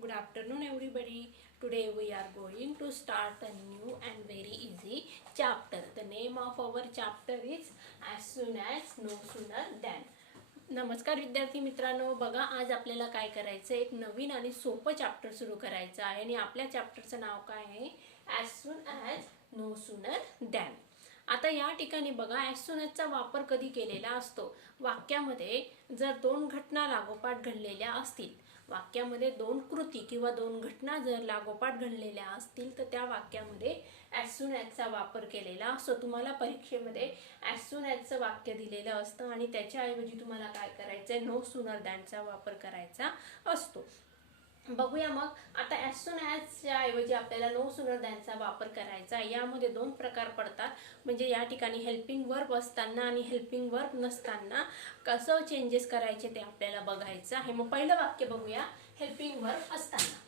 Good afternoon, everybody. Today we are going to start a new and very easy chapter. The name of our chapter is As Soon As, No Sooner Than. नमस्कार विद्यार्थी मित्रांनो, बघा आज आपल्याला काय करायचं, एक नवीन आणि सोपं चॅप्टर सुरू करायचं आहे आणि आपल्या चॅप्टरचं नाव काय आहे, as soon as no sooner than. आता या ठिकाणी बघा, ॲज सून ॲजचा वापर कधी केलेला असतो, वाक्यामध्ये जर दोन घटना लागोपाठ घडलेल्या असतील, वाक्यामध्ये दोन कृती किंवा दोन घटना जर लागोपाठ घडलेल्या असतील तर त्या वाक्यामध्ये ॲज सून ॲजचा वापर केलेला असतो. तुम्हाला परीक्षेमध्ये ॲज सून ॲजचं वाक्य दिलेलं असतं आणि त्याच्याऐवजी तुम्हाला काय करायचं आहे, नो सूनर दॅनचा वापर करायचा असतो. बघूया मग आता ॲज सून ॲजच्या ऐवजी आपल्याला नो सूनर दॅनचा वापर करायचा. यामध्ये दोन प्रकार पडतात, म्हणजे या ठिकाणी हेल्पिंग वर्ब असताना आणि हेल्पिंग वर्ब नसताना कसं चेंजेस करायचे ते आपल्याला बघायचं आहे. मग पहिलं वाक्य बघूया, हेल्पिंग वर्ब असताना.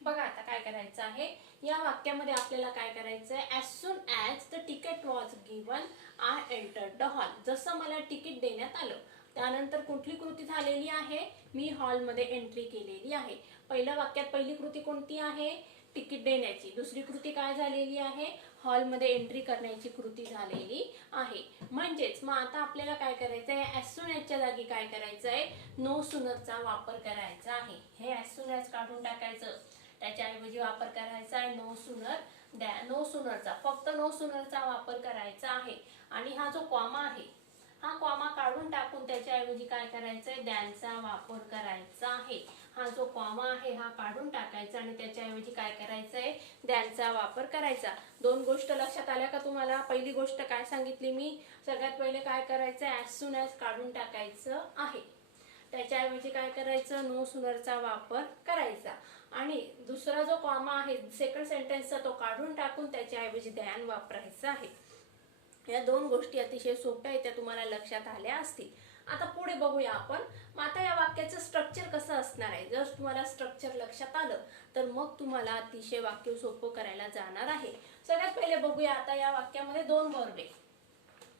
बघा आता काय करायचं आहे, या वाक्यामध्ये आपल्याला काय करायचं आहे, as soon as the ticket was given I entered the hall. जसं मला तिकीट देण्यात आलं त्यानंतर कुठली कृती झालेली आहे, मी हॉलमध्ये एंट्री केलेली आहे. पहिल्या वाक्यात पहिली कृती कोणती आहे, तिकीट देण्याची. दुसरी कृती काय झालेली आहे, हॉलमध्ये एंट्री करण्याची कृती झालेली आहे. म्हणजेच मग आता आपल्याला काय करायचं आहे, ॲज सून ॲजच्या जागी काय करायचं आहे, नो सूनरचा वापर करायचा आहे. हे ॲज सून ॲज काढून टाकायचं, त्याच्याऐवजी वापर करायचा आहे नो सूनर दॅन. नो सूनरचा, फक्त नो सूनरचा वापर करायचा आहे. आणि हा जो कॉमा आहे, हा कॉमा काढून टाकून त्याच्याऐवजी काय करायचं आहे, दॅनचा वापर करायचा आहे. हा जो कॉमा आहे हा काढून टाकायचा आणि त्याच्याऐवजी काय करायचं आहे, दॅनचा वापर करायचा. दोन गोष्ट लक्षात आल्या का तुम्हाला. पहिली गोष्ट काय सांगितली मी, सगळ्यात पहिले काय करायचं, ॲज सून ॲज काढून टाकायचं आहे, त्याच्याऐवजी काय करायचं, नो सूनरचा वापर करायचा. आणि दुसरा जो कॉमा आहे सेकंड सेंटेन्सचा, तो काढून टाकून त्याच्याऐवजी दॅन वापरायचं आहे. या दोन गोष्टी अतिशय सोप्या आहेत, त्या तुम्हाला लक्षात आल्या असतील. आता पुढे बघूया आपण. मग आता या वाक्याचं स्ट्रक्चर कसं असणार आहे, जर तुम्हाला स्ट्रक्चर लक्षात आलं तर मग तुम्हाला अतिशय वाक्य सोपं करायला जाणार आहे. सगळ्यात पहिले बघूया, आता या वाक्यामध्ये दोन वर्ब आहे,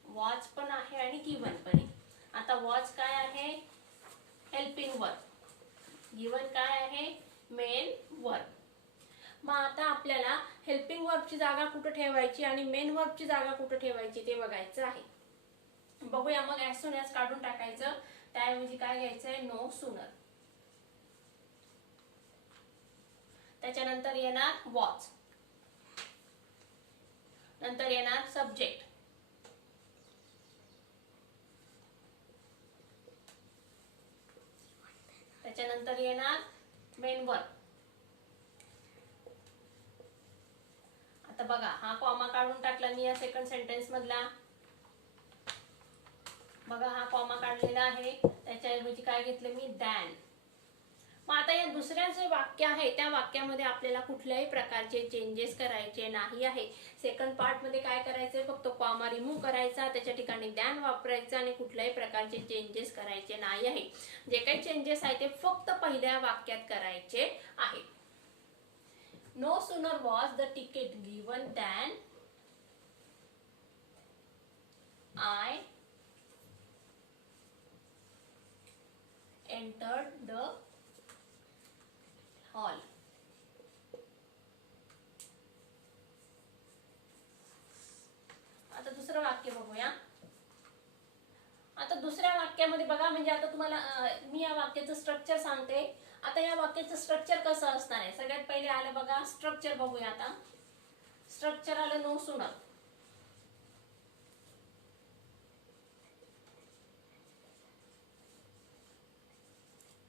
वॉच पण आहे आणि गिवन पण आहे. आता वॉच काय आहे, हेल्पिंग वर्ब. गिवन काय आहे, मेन वर्ब. मग आता आपल्याला हेल्पिंग वर्बची जागा कुठं ठेवायची आणि मेन वर्बची जागा कुठं ठेवायची ते बघायचं आहे. बघूया मग. ॲज सून ॲज काढून टाकायचं, त्याऐवजी काय घ्यायचं आहे, नो सूनर. त्याच्यानंतर येणार वॉच, नंतर येणार सब्जेक्ट, त्याच्यानंतर येणार मेन वर्ब. आता बघा, हा कॉमा काढून टाकला मी या सेकंड सेंटेन्स मधला. बघा हा कॉमा काढलेला आहे, त्याच्याऐवजी काय घेतलं मी, दॅन. मग आता या दुसऱ्या जे वाक्य आहे त्या वाक्यामध्ये आपल्याला कुठल्याही प्रकारचे चेंजेस करायचे नाही आहे. सेकंड पार्ट मध्ये काय करायचंय, फक्त कॉमा रिमूव्ह करायचा, त्याच्या ठिकाणी दॅन वापरायचं आणि कुठल्याही प्रकारचे चेंजेस करायचे नाही आहे. जे काही चेंजेस आहे ते फक्त पहिल्या वाक्यात करायचे आहे. No sooner was the ticket given than I entered the hall. आता दुसरं वाक्य बघूया. आता दुसऱ्या वाक्यामध्ये बघा, म्हणजे आता तुम्हाला मी या वाक्याचं स्ट्रक्चर सांगते. आता या वाक्याचं स्ट्रक्चर कसं असणार आहे, सगळ्यात पहिले आलं बघा स्ट्रक्चर. बघूया आता. स्ट्रक्चर आलं नो सूनर,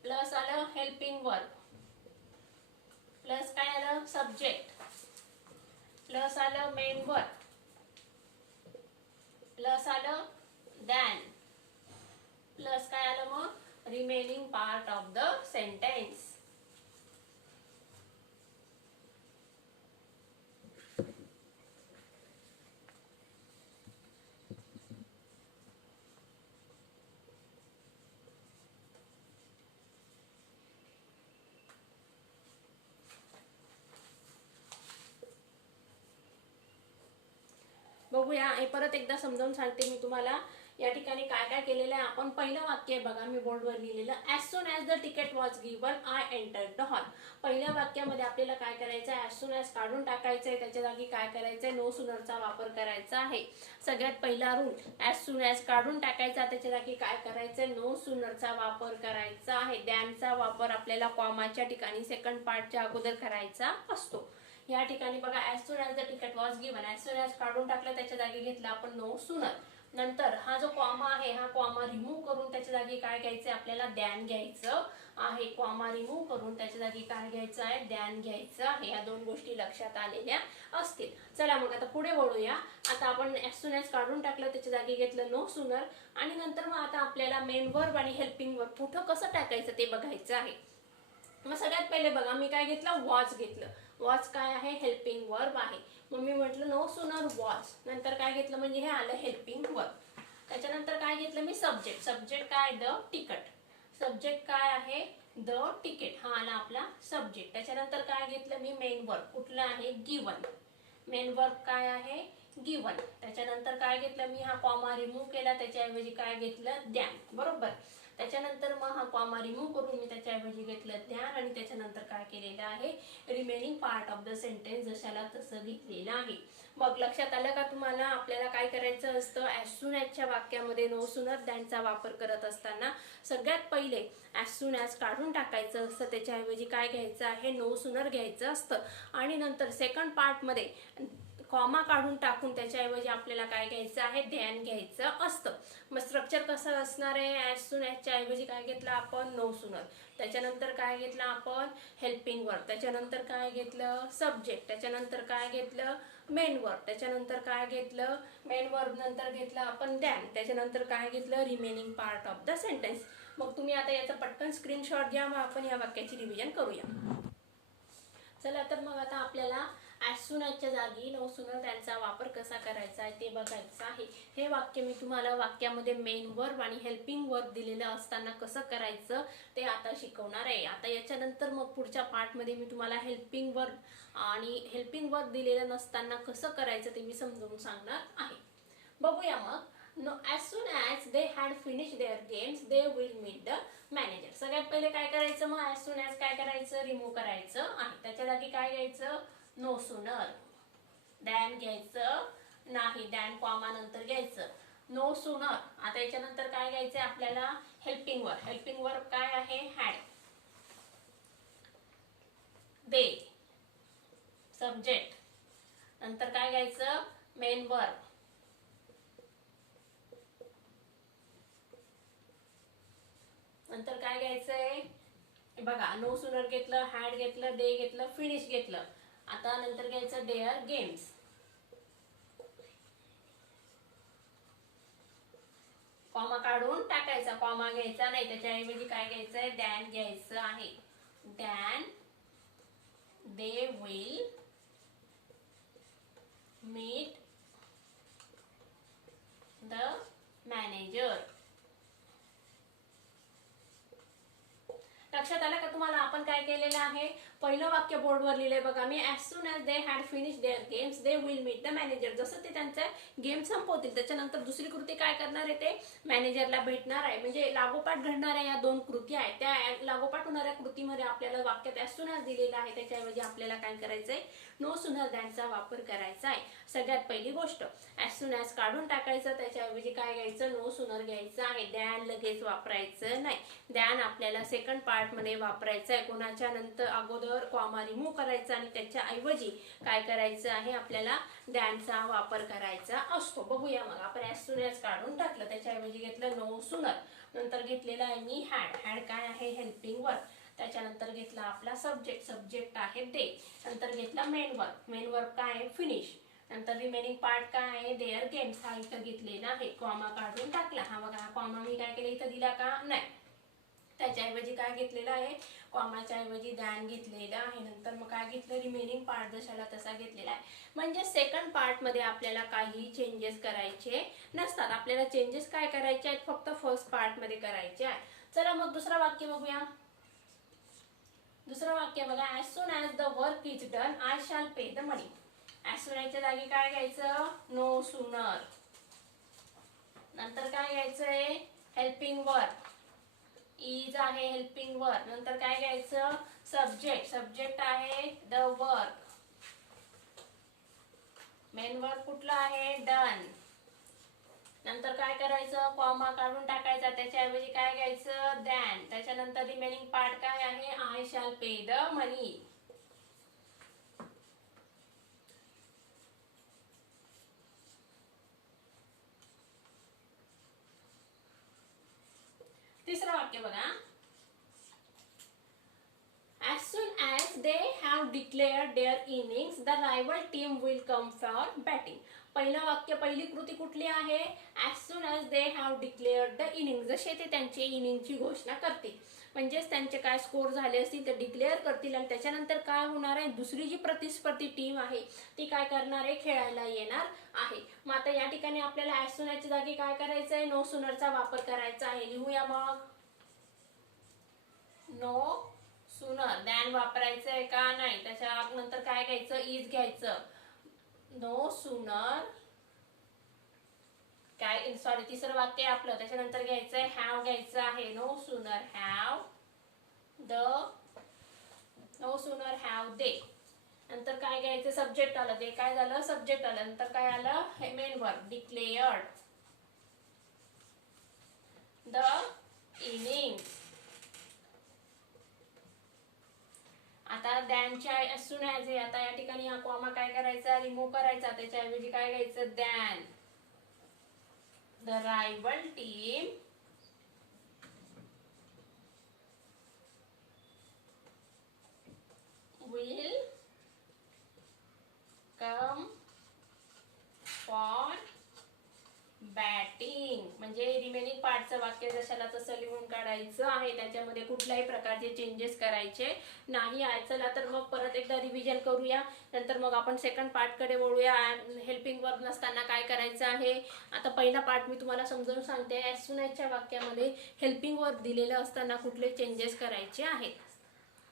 प्लस आलं हेल्पिंग वर्ब, प्लस काय आलं सब्जेक्ट, प्लस आलं मेन वर्ब, प्लस आलं दॅन, प्लस काय आलं मग remaining part of the sentence. बघूया, हे परत एकदा समजावून सांगते मी तुम्हाला. या ठिकाणी काय काय केलेलं आहे आपण. पहिलं वाक्य आहे बघा, मी बोर्डवर लिहिलेलं, as soon as the ticket was given I entered the hall. पहिल्या वाक्यामध्ये आपल्याला काय करायचं आहे, ॲज सून ॲज काढून टाकायचं आहे, त्याच्या जागी काय करायचं आहे, नो सूनरचा वापर करायचा आहे. सगळ्यात पहिला रूल, ॲज सून ॲज काढून टाकायचा, त्याच्या जागी काय करायचं आहे, नो सूनरचा वापर करायचा आहे. दॅनचा वापर आपल्याला कॉमाच्या ठिकाणी सेकंड पार्टच्या अगोदर करायचा असतो. या ठिकाणी बघा, as soon as the ticket was given, as soon as काढून टाकलं, त्याच्या जागी घेतला आपण नो सूनर. नंतर हा जो कॉमा आहे, हा कॉमा रिमूव्ह करून त्याच्या जागी काय घ्यायचं आपल्याला, दॅन घ्यायचं आहे. कॉमा रिमूव्ह करून त्याच्या जागी काय घ्यायचं आहे, दॅन घ्यायचं आहे. या दोन गोष्टी लक्षात आलेल्या असतील. चला मग आता पुढे वळूया. आता आपण ॲज सून ॲज काढून टाकलं, त्याच्या जागी घेतलं नो सूनर, आणि नंतर मग आता आपल्याला मेन वर्ब आणि हेल्पिंग वर्ब कुठं कसं टाकायचं ते बघायचं आहे. मग सगळ्यात पहिले बघा, मी काय घेतलं, वॉज घेतलं. वॉज काय आहे, हेल्पिंग वर्ब आहे. मग मी म्हटलं नो सूनर वॉज, नंतर काय घेतलं म्हणजे हे आलं हेल्पिंग वर्ब. त्याच्यानंतर काय घेतलं मी, सब्जेक्ट. सब्जेक्ट काय, द तिकीट. सब्जेक्ट काय आहे, द तिकीट, हा आला आपला सब्जेक्ट. त्याच्यानंतर काय घेतलं मी, मेन वर्ब. कुठलं आहे, गिवन. मेन वर्ब काय आहे, गिवन. त्याच्यानंतर काय घेतलं मी, हा कॉमा रिमूव्ह केला, त्याच्याऐवजी काय घेतलं, दॅन. बरोबर. त्याच्यानंतर मग हा कॉमा रिमूव्ह करून मी त्याच्याऐवजी घेतलं दॅन, आणि त्याच्यानंतर काय केलेलं आहे, remaining part of the sentence जशाला तसं घेतलेलं आहे. मग लक्षात आलं का तुम्हाला, आपल्याला काय करायचं असतं, ॲज सून ॲजच्या वाक्यामध्ये नो सूनर दॅनचा वापर करत असताना सगळ्यात पहिले ॲज सून ॲज काढून टाकायचं असतं, त्याच्याऐवजी काय घ्यायचं आहे, नो सूनर घ्यायचं असतं. आणि नंतर सेकंड पार्टमध्ये कॉमा काढून टाकून त्याच्याऐवजी आपल्याला काय घ्यायचं आहे, दॅन घ्यायचं असतं. मग स्ट्रक्चर कसं असणार आहे, ॲज सून ॲजच्या ऐवजी काय घेतलं आपण, नो सूनर. त्याच्यानंतर काय घेतलं आपण, हेल्पिंग वर्ब. त्याच्यानंतर काय घेतलं, सब्जेक्ट. त्याच्यानंतर काय घेतलं, मेन वर्ब. त्याच्यानंतर काय घेतलं, मेन वर्ब नंतर घेतलं आपण दॅन. त्याच्यानंतर काय घेतलं, remaining part of the sentence. मग तुम्ही आता याचा पटकन स्क्रीनशॉट घ्या, मग आपण या वाक्याची रिव्हिजन करूया. चला तर मग आता आपल्याला ॲज सून ॲजच्या जागी नो सूनर त्यांचा वापर कसा करायचा आहे ते बघायचं आहे. हे वाक्य मी तुम्हाला वाक्यामध्ये मेन वर्ब आणि हेल्पिंग वर्ब दिलेलं असताना कसं करायचं ते आता शिकवणार आहे. आता याच्यानंतर मग पुढच्या पार्टमध्ये मी तुम्हाला हेल्पिंग वर्ब आणि हेल्पिंग वर्ब दिलेलं नसताना कसं करायचं ते मी समजावून सांगणार आहे. बघूया मग. No, as soon as they had finished their games, they will meet the manager. सगळ्यात पहिले काय करायचं मग, as soon as काय करायचं, रिमूव्ह करायचं आहे. त्याच्या जागी काय घ्यायचं, नो सूनर. दॅन घ्यायचं नाही, दॅन कॉमा नंतर घ्यायचं, नो सूनर. आता याच्यानंतर काय घ्यायचं आपल्याला, हेल्पिंग वर्ब. हेल्पिंग वर्ब काय आहे, हॅड. They, subject. नंतर काय घ्यायचं, मेन वर्ब. नंतर काय घ्यायचंय बघा, नो सूनर घेतलं, हॅड घेतलं, डे घेतलं, फिनिश घेतलं. आता नंतर घ्यायचं देअर गेम्स. कॉमा काढून टाकायचा, कॉमा घ्यायचा नाही, त्याच्याऐवजी काय घ्यायचंय, दॅन घ्यायचं आहे. Than they will meet the manager. लक्षात आलं का तुम्हाला, आपण काय केलेलं आहे, पहिलं वाक्य बोर्डवर लिहिलंय बघा मी, as soon as they had finish their games they will meet the manager. जसं ते त्यांचे गेम संपवतील त्याच्यानंतर दुसरी कृती काय करणार आहे, ते मॅनेजरला भेटणार आहे. म्हणजे लागोपाठ घडणाऱ्या या दोन कृती आहेत, त्या लागोपाठ होणाऱ्या कृतीमध्ये आपल्याला वाक्यात ॲज सून ॲज दिलेलं आहे, त्याच्याऐवजी आपल्याला काय करायचंय, नो सूनर दॅनचा वापर करायचा आहे. सगळ्यात पहिली गोष्ट, ॲज सून ॲज काढून टाकायचं, त्याच्याऐवजी काय घ्यायचं, नो सूनर घ्यायचं आहे. दॅन लगेच वापरायचं नाही, दॅन आपल्याला सेकंड पार्ट मध्ये वापरायचं आहे. कोणाच्या नंतर अगोदर कॉमा रिमूव्ह करायचा आणि त्याच्या ऐवजी काय करायचं आहे, आपल्याला दॅनचा वापर करायचा असतो. बघूया मग, आपण ॲज सून ॲज काढून टाकलं, त्याच्याऐवजी घेतलं नो सूनर. नंतर घेतलेलं आहे मी हॅड. हॅड काय आहे, हेल्पिंग वर्ब. त्याच्यानंतर घेतला आपला सब्जेक्ट. सब्जेक्ट आहे दे. नंतर घेतला मेन वर्ब. मेन वर्ब काय आहे, फिनिश. नंतर रिमेनिंग पार्ट काय आहे, देअर गेम्स. हा इथं घेतलेला आहे, कॉमा काढून टाकला. हा बघा, हा कॉमा मी काय केलं इथं दिला का नाही, त्याच्या ऐवजी काय घेतलेलं आहे, कॉमाच्या ऐवजी दॅन घेतलेलं आहे. नंतर मग काय घेतलं, रिमेनिंग पार्ट जशाला तसा घेतलेला आहे. म्हणजे सेकंड पार्ट मध्ये आपल्याला काही चेंजेस करायचे नसतात. आपल्याला चेंजेस काय करायचे आहेत, फक्त फर्स्ट पार्ट मध्ये करायचे आहे. चला मग दुसरं वाक्य बघूया. दुसरं वाक्य बघा, as soon as the work is done I shall pay the money. As सूनच्या जागी काय घ्यायचं, नो सूनर. नंतर काय घ्यायचंय, हेल्पिंग वर्ब. इज आहे हेल्पिंग वर्ब. नंतर काय घ्यायचं, सब्जेक्ट. सब्जेक्ट आहे द वर्क. मेन वर्ब कुठला आहे, डन. नंतर काय करायचं, कॉमा काढून टाकायचा, त्याच्याऐवजी काय घ्यायचं, दॅन. त्याच्यानंतर रिमेनिंग पार्ट काय आहे, आय शॅल पे द मनी. तिसरं वाक्य बघा, as soon as they have declared their innings the rival team will come for batting. पहिलं वाक्य, पहिली कृती कुठली आहे, as soon as they have declared the innings. जसे ते त्यांचे इनिंगची घोषणा करतील, म्हणजेच त्यांचे काय स्कोर झाले असतील ते डिक्लेअर करतील आणि त्याच्यानंतर काय होणार आहे, दुसरी जी प्रतिस्पर्धी टीम आहे ती काय करणार आहे, खेळायला येणार आहे. मग आता या ठिकाणी आपल्याला as soon च्या जागी काय करायचं आहे, नो सूनरचा वापर करायचा आहे. लिहूया मग, नो सूनर. दॅन वापरायचं आहे का, नाही. त्याच्यानंतर काय घ्यायचं, इज घ्यायचं. नो सूनर काय, सॉरी, तिसरं वाक्य आपलं. त्याच्यानंतर घ्यायचंय हॅव घ्यायचं आहे. No sooner have the, no sooner have they. नंतर काय घ्यायचं, सब्जेक्ट आलं. दे काय झालं, सब्जेक्ट आलं. नंतर काय आलं, main verb declared the innings. आता दॅनच्या as soon as आहे, आता या ठिकाणी हा कॉमा काय करायचा, रिमूव्ह करायचा. त्याच्याऐवजी काय घ्यायचं, than. The rival team will come for बॅटिंग. म्हणजे रिमेनिंग पार्टचं वाक्य जशाला तसं लिहून काढायचं आहे. त्याच्यामध्ये कुठल्याही प्रकारचे चेंजेस करायचे नाही आहे. चला तर मग परत एकदा रिव्हिजन करूया, नंतर मग आपण सेकंड पार्टकडे वळूया. हेल्पिंग वर्ब नसताना काय करायचं आहे, आता पहिला पार्ट मी तुम्हाला समजावून सांगते. ॲज सून ॲजच्या वाक्यामध्ये हेल्पिंग वर्ब दिलेलं असताना कुठले चेंजेस करायचे आहेत.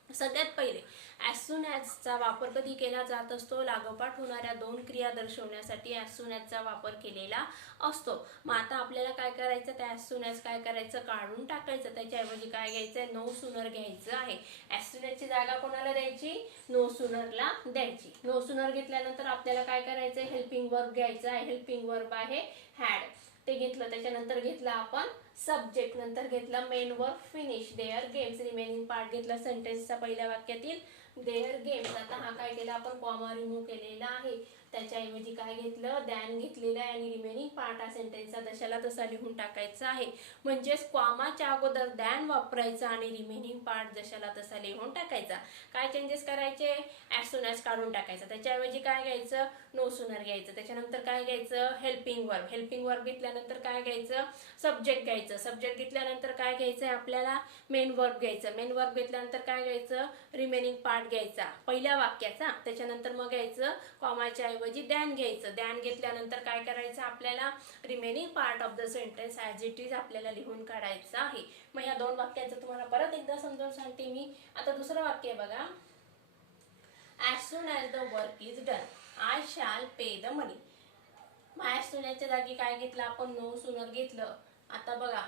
सगळ्यात पहिले ॲज सून ॲजचा वापर कधी केला जात असतो, लागोपाठ होणाऱ्या दोन क्रिया दर्शवण्यासाठी ॲज सून ॲजचा वापर केलेला असतो. मग आता आपल्याला काय करायचं, त्या ॲज सून ॲज काय करायचं, काढून टाकायचं. त्याच्याऐवजी काय घ्यायचं, नो सूनर घ्यायचं आहे. ॲज सून ॲजची जागा कोणाला द्यायची, नो सूनरला द्यायची. नो सूनर घेतल्यानंतर आपल्याला काय करायचं, हेल्पिंग वर्ब घ्यायचं आहे. हेल्पिंग वर्ब आहे हॅड, ते घेतलं. त्याच्यानंतर घेतलं आपण सब्जेक्ट. नंतर घेतलं main verb finish their games. Remaining part घेतला सेंटेन्सच्या पहिल्या वाक्यातील देअर गेम्स. आता हा काय केला आपण, कॉमा रिमूव्ह केलेला आहे. त्याच्याऐवजी काय घेतलं, दॅन घेतलेला आहे आणि रिमेनिंग पार्ट हा सेंटेन्सचा जशाला तसा लिहून टाकायचा आहे. म्हणजेच कॉमाच्या अगोदर दॅन वापरायचा आणि रिमेनिंग पार्ट जशाला तसा लिहून टाकायचा. काय चेंजेस करायचे, ॲज सून ॲज काढून टाकायचा. त्याच्याऐवजी काय घ्यायचं, नो सूनर घ्यायचं. त्याच्यानंतर काय घ्यायचं, हेल्पिंग वर्ब. हेल्पिंग वर्ब घेतल्यानंतर काय घ्यायचं, सब्जेक्ट घ्यायचं. सब्जेक्ट घेतल्यानंतर काय घ्यायचं आपल्याला, मेन वर्ब घ्यायचं. मेन वर्ब घेतल्यानंतर काय घ्यायचं, रिमेनिंग पार्ट घ्यायचा पहिल्या वाक्याचा. त्याच्यानंतर मग घ्यायचं कॉमाच्या ऐवजी दॅन घ्यायचं. दॅन घेतल्यानंतर काय करायचं आपल्याला, remaining part of the sentence as it is आपल्याला लिहून काढायचं आहे. मग या दोन वाक्यांचं तुम्हाला परत एकदा समजावून सांगते मी. आता दुसरं वाक्य बघा, as soon as the work is done I shall pay the money. मग ॲज सून ॲजच्या जागी काय घेतलं आपण, नो सूनर घेतलं. आता बघा,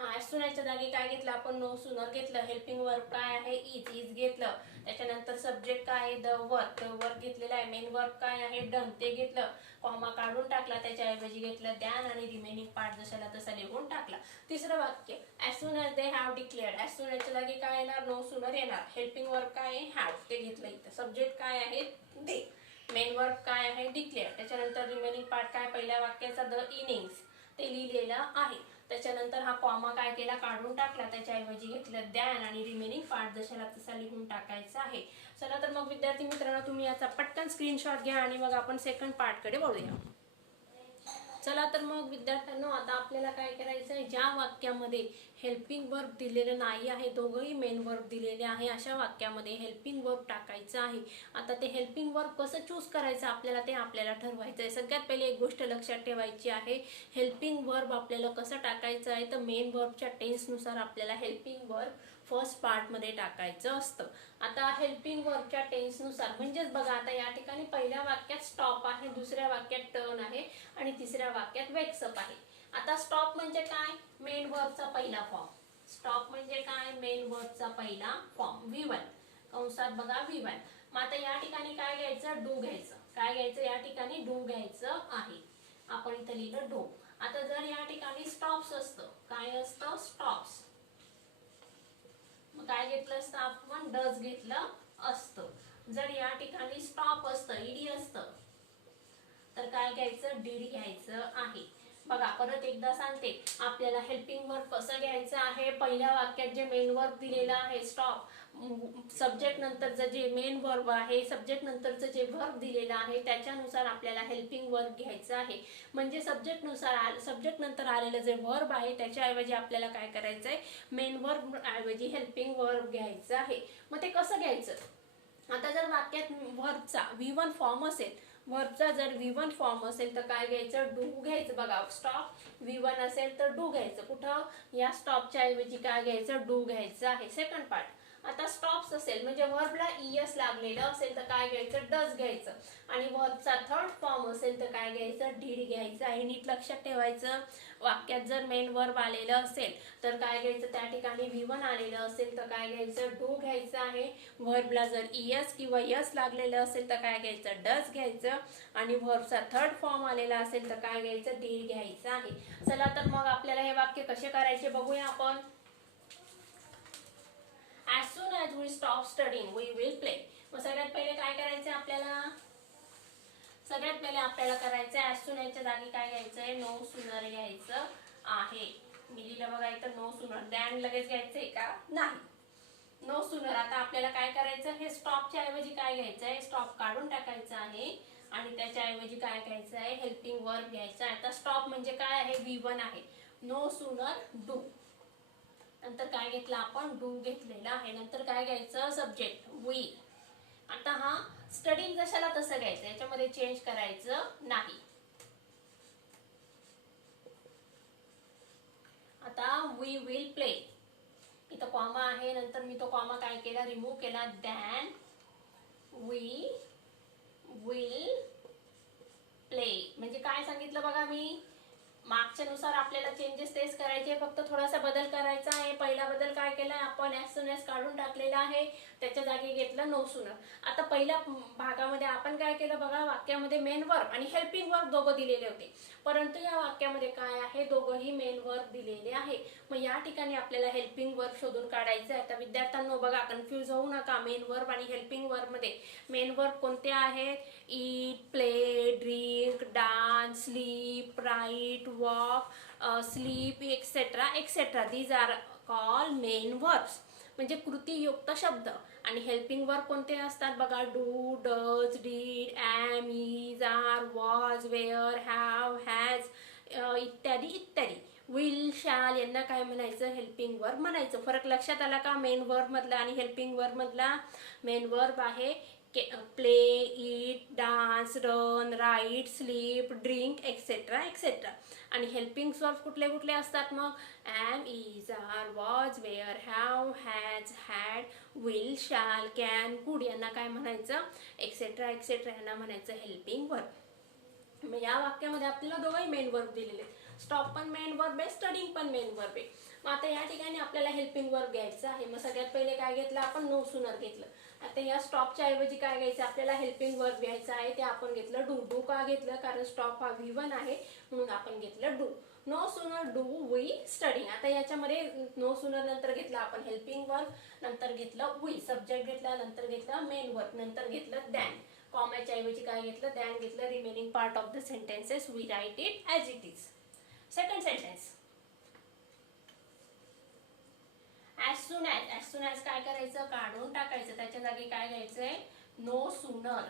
ॲज सून ॲजच्या जागी काय घेतलं आपण, नो सूनर घेतलं. हेल्पिंग वर्ब काय आहे, इज. इज घेतलं. त्याच्यानंतर सब्जेक्ट काय आहे, द वर्क. द वर्क घेतलेला आहे. मेन वर्ब काय आहे, डन, ते घेतलं. कॉमा काढून टाकला. त्याच्याऐवजी घेतलं दॅन आणि रिमेनिंग पार्ट जशाला तसा लिहून टाकला. तिसरं वाक्य, as soon as they have declared. As soon ॲजच्या जागी काय येणार, नो सूनर येणार. हेल्पिंग वर्ब काय आहे, हॅव, ते घेतलं इथं. सब्जेक्ट काय आहे, दे. मेन वर्ब काय आहे, डिक्लेअर. त्याच्यानंतर रिमेनिंग पार्ट काय, पहिल्या वाक्याचा द इनिंग्स, ते लिहिलेलं आहे. त्याच्यानंतर हा कॉमा काय केला, काढून टाकला. त्याच्याऐवजी घेतलं दॅन आणि रिमेनिंग पार्ट जशाला तसा लिहून टाकायचा आहे. चला तर मग विद्यार्थी मित्रांनो, तुम्ही याचा पटकन स्क्रीनशॉट घ्या आणि मग आपण सेकंड पार्टकडे वळूया. चला तर मग विद्यार्थ्यांनो, आता आपल्याला काय करायचं आहे, ज्या वाक्यामध्ये हेल्पिंग वर्ब दिलेलं नाही आहे, दोघंही मेन वर्ब दिलेले आहे, अशा वाक्यामध्ये हेल्पिंग वर्ब टाकायचं आहे. आता ते हेल्पिंग वर्ब कसं चूज करायचं आपल्याला ते आपल्याला ठरवायचं आहे. सगळ्यात पहिले एक गोष्ट लक्षात ठेवायची आहे, हेल्पिंग वर्ब आपल्याला कसं टाकायचं आहे तर मेन वर्बच्या टेन्सनुसार आपल्याला हेल्पिंग वर्ब फर्स्ट पार्टमध्ये टाकायचं असतं. आता हेल्पिंग वर्बच्या टेन्सनुसार म्हणजेच बघा, आता या ठिकाणी पहिल्या वाक्यात स्टॉप आहे, दुसऱ्या वाक्यात टर्न आहे आणि तिसऱ्या वाक्यात वेक्स अप आहे. आता स्टॉप म्हणजे काय, मेन वर्बचा पहिला फॉर्म. स्टॉप म्हणजे काय, मेन वर्बचा पहिला फॉर्म V1 कंसात बघा V1. मग आता या ठिकाणी काय घ्यायचं, डू घ्यायचं. काय घ्यायचं, या ठिकाणी डू घ्यायचं आहे. आपण इथं लिहिलं डू. आता जर या ठिकाणी स्टॉप्स असतं, काय असतं, स्टॉप्स, मग काय घेतलं असतं आपण, डज घेतलं असतं. जर या ठिकाणी स्टॉप असतं, ईडी असतं, तर काय घ्यायचं, डीड घ्यायचं आहे. बघा परत एकदा सांगते, आपल्याला हेल्पिंग वर्ब कसं घ्यायचं आहे. पहिल्या वाक्यात जे मेन वर्ब दिलेलं आहे स्टॉप, सब्जेक्ट नंतरचं जे मेन वर्ब आहे, सब्जेक्ट नंतरचं जे वर्ब दिलेलं आहे त्याच्यानुसार आपल्याला हेल्पिंग वर्ब घ्यायचं आहे. म्हणजे सब्जेक्ट नंतर आलेलं जे वर्ब आहे त्याच्याऐवजी आपल्याला काय करायचं आहे, मेन वर्ब ऐवजी हेल्पिंग वर्ब घ्यायचं आहे. मग ते कसं घ्यायचं, आता जर वाक्यात वर्बचा V1 फॉर्म असेल, वर्बचा जर V1 फॉर्म असेल तर काय घ्यायचं, डू घ्यायचं. बघा स्टॉप V1 असेल तर डू घ्यायचं. कुठं, या स्टॉपच्या ऐवजी काय घ्यायचं, डू घ्यायचं आहे. सेकंड पार्ट, आता स्टॉप्स असेल म्हणजे वर्बला ES लागलेलं असेल तर काय घ्यायचं, डज घ्यायचं. आणि वर्बचा थर्ड फॉर्म असेल तर काय घ्यायचं, डीड घ्यायचं आहे. नीट लक्षात ठेवायचं, वाक्यात जर मेन वर्ब आलेलं असेल तर काय घ्यायचं, त्या ठिकाणी V1 आलेलं असेल तर काय घ्यायचं, डू घ्यायचं आहे. वर्बला जर ES किंवा यस लागलेलं असेल तर काय घ्यायचं, डज घ्यायचं. आणि वर्बचा थर्ड फॉर्म आलेला असेल तर काय घ्यायचं, डीड घ्यायचं आहे. चला तर मग आपल्याला हे वाक्य कसे करायचे बघूया आपण. As soon as we stop studying, we will play. मग सगळ्यात पहिले काय करायचं आपल्याला, सगळ्यात पहिले आपल्याला करायचं as soon as च्या जागी काय घ्यायचंय, no sooner घ्यायचं आहे. मी लिहिलं बघा इथं no sooner, then लगेच घ्यायचंय का, नाही, नो सूनर. आता आपल्याला काय करायचं, हे स्टॉपच्या ऐवजी काय घ्यायचंय, स्टॉप काढून टाकायचं आहे आणि त्याच्या ऐवजी काय घ्यायचं आहे, हेल्पिंग वर्ब घ्यायचं आहे. आता स्टॉप म्हणजे काय आहे, V1 आहे. नो सूनर डू, नंतर काय घेतलं आपण, डू घेतलेला आहे. नंतर काय घ्यायचं, सब्जेक्ट वी. आता हा स्टडिंग जशाला तसं घ्यायचं, याच्यामध्ये चेंज करायचं नाही. आता वी विल प्ले, इथं कॉमा आहे, नंतर मी तो कॉमा काय केला, रिमूव्ह केला. दॅन वी विल प्ले म्हणजे काय सांगितलं बघा, मी मागच्या नुसार आपल्याला चेंजेस तेच करायचे, फक्त थोडासा बदल करायचा आहे. पहिला बदल काय केला आपण, ॲज सून ॲज काढून टाकलेला आहे, त्याच्या जागी घेतलं नो सूनर. आता पहिल्या भागामध्ये आपण काय केलं बघा, वाक्यामध्ये मेन वर्ब आणि हेल्पिंग वर्ब दोघं दिलेले होते, परंतु या वाक्यामध्ये काय आहे, दोघंही मेन वर्ब दिलेले आहे. मग या ठिकाणी आपल्याला हेल्पिंग वर्ब शोधून काढायचं आहे. आता विद्यार्थ्यांनो बघा, कन्फ्यूज होऊ नका. मेन वर्ब आणि हेल्पिंग वर्ब मध्ये मेन वर्ब कोणते आहेत, eat, play, drink, dance, sleep, write, walk, sleep, etcetera etcetera. These are call main verbs म्हणजे कृतीयुक्त शब्द. आणि हेल्पिंग वर्ब कोणते असतात बघा, do, does, did, am, is, are, was, were, have, has इत्यादी इत्यादी. विल, शॅल यांना काय म्हणायचं, हेल्पिंग वर्ब म्हणायचं. फरक लक्षात आला का मेन वर्ब मधला आणि हेल्पिंग वर्ब मधला. मेन वर्ब आहे play, eat, dance, run, write, sleep, drink etcetera etcetera. आणि हेल्पिंग वर्ब कुठले कुठले असतात मग, am, is, are, was, were, have, has, had, will, shall, can, could यांना काय म्हणायचं, एक्सेट्रा एक्सेट्रा यांना म्हणायचं हेल्पिंग वर्ब. मग या वाक्यामध्ये आपल्याला दोघंही मेन वर्ब दिलेले, स्टॉप पण मेन वर्ब आहे, स्टडिंग पण मेन वर्ब आहे. मग आता या ठिकाणी आपल्याला हेल्पिंग वर्ब घ्यायचं आहे. मग सगळ्यात पहिले काय घेतलं आपण, नो सूनर घेतलं. आता या स्टॉपच्या ऐवजी काय घ्यायचं आपल्याला, हेल्पिंग वर्ब घ्यायचं आहे. ते आपण घेतलं डू. डू का घेतलं, कारण स्टॉप हा V1 आहे म्हणून आपण घेतलं do. No sooner do we studying. आता याच्यामध्ये नो सूनर नंतर घेतलं आपण हेल्पिंग वर्ब, नंतर घेतलं वी, सब्जेक्ट घेतला, नंतर घेतलं मेन वर्ब, नंतर घेतलं दॅन. कॉमाच्या ऐवजी काय घेतलं, दॅन घेतलं. Remaining part of the sentences we write it as it is. Second sentence, as soon as काय करायचं, काढून टाकायचं. त्याच्या जागी काय घ्यायचंय, नो सूनर.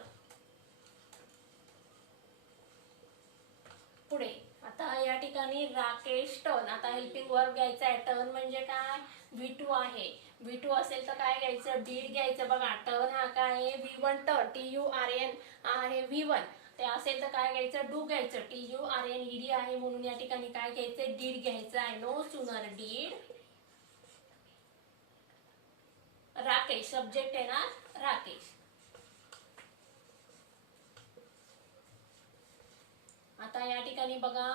पुढे आता आता या ठिकाणी राकेश टर्न. आता हेल्पिंग वर्ब घ्यायचा आहे. टर्न म्हणजे काय? V2 आहे. V2 असेल तर काय घ्यायचं? डीड घ्यायचं. बघा टर्न हा काय आहे? V1 turn. TURN आहे V1. ते असेल तर काय घ्यायचं? डू घ्यायचं. TURNED आहे म्हणून या ठिकाणी काय घ्यायचं? डीड घ्यायचं आहे. No sooner did Rakesh. Subject आहे ना राकेश. आता या ठिकाणी बघा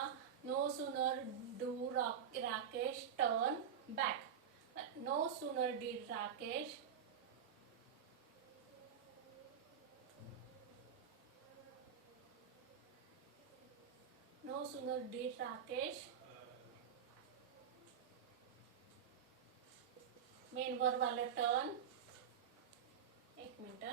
no sooner do Rakesh turn back. No sooner did Rakesh no sooner did Rakesh main verb आलं टर्न. एक मिनिट.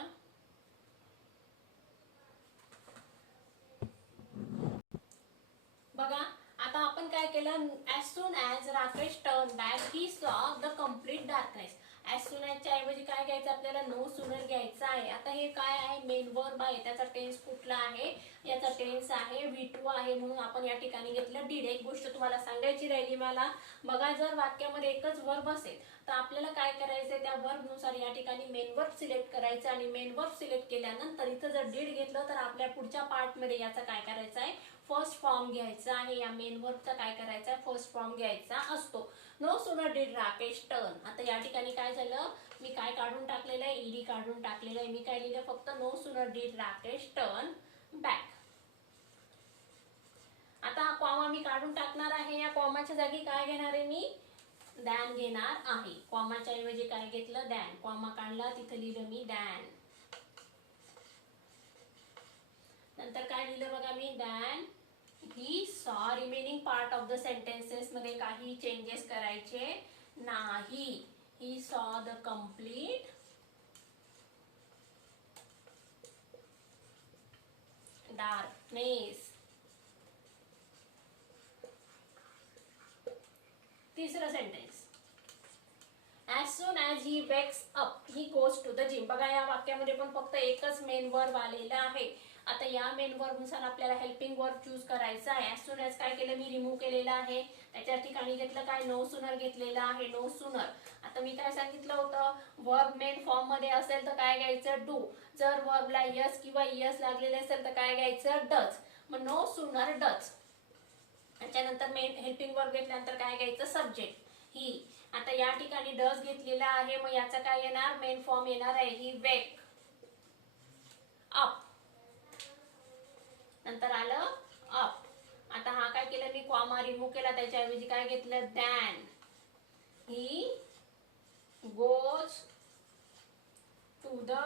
बघा आता आपण काय केलं? As soon as Rakesh turn back he saw the complete darkness. As soon ॲजच्या ऐवजी काय घ्यायचं आपल्याला? नो सूनर घ्यायचं आहे. आता हे काय आहे? मेन वर्ब आहे. त्याचा टेन्स कुठला आहे? याचा टेन्स आहे V2 आहे म्हणून आपण या ठिकाणी घेतलं डीड. एक गोष्ट तुम्हाला सांगायची राहिली मला. बघा जर वाक्यामध्ये एकच वर्ब असेल तर आपल्याला काय करायचंय? त्या वर्बनुसार या ठिकाणी मेन वर्ब सिलेक्ट करायचं आणि मेन वर्ब सिलेक्ट केल्यानंतर इथं जर डीड घेतलं तर आपल्या पुढच्या पार्टमध्ये याचा काय करायचं आहे? फर्स्ट फॉर्म घ्यायचा आहे. या मेन वर्बचा काय करायचा आहे? फर्स्ट फॉर्म घ्यायचा असतो. No sooner did Rakesh turn. आता या ठिकाणी काय झालं? मी काय काढून टाकलेलं आहे? ईडी काढून टाकलेलं आहे. मी काय लिहिलं? फक्त no sooner did Rakesh turn back. आता कॉमा मी काढून टाकणार आहे. या कॉमाच्या जागी काय घेणार आहे मी? दॅन घेणार आहे. कॉमाच्या ऐवजी काय घेतलं? दॅन. कॉमा काढला तिथं लिहिलं मी दॅन. नंतर काय लिहिलं बघा मी? Than he saw. Remaining part of the sentences मध्ये काही चेंजेस करायचे नाही. He saw the complete darkness. तिसरं sentence. As soon as he wakes up he goes to the gym. बघा या वाक्यामध्ये पण फक्त एकच मेन वर्ब आलेला आहे. आता या मेन वर्बनुसार आपल्याला हेल्पिंग वर्ब चूज करायचा आहे. ॲज सून ॲज काय केलं मी? रिमूव्ह केलेलं आहे. त्याच्या ठिकाणी घेतलं काय? नो सुनर घेतलेलं आहे. No sooner. आता मी काय सांगितलं होतं? वर्ब मेन फॉर्म मध्ये असेल तर काय घ्यायचं? डू. जर वर्बला यस किंवा यस लागलेले असेल तर काय घ्यायचं? डज. मग नो सुनर डज. त्याच्यानंतर मेन हेल्पिंग वर्ब घेतल्यानंतर काय घ्यायचं? सब्जेक्ट ही. आता या ठिकाणी डज घेतलेला आहे मग याचा काय येणार? मेन फॉर्म येणार आहे. ही वेक अप. नंतर आलं अप. आता हा काय केलं मी? कॉमा रिमूव्ह केला. त्याच्याऐवजी काय घेतलं? Then he goes to the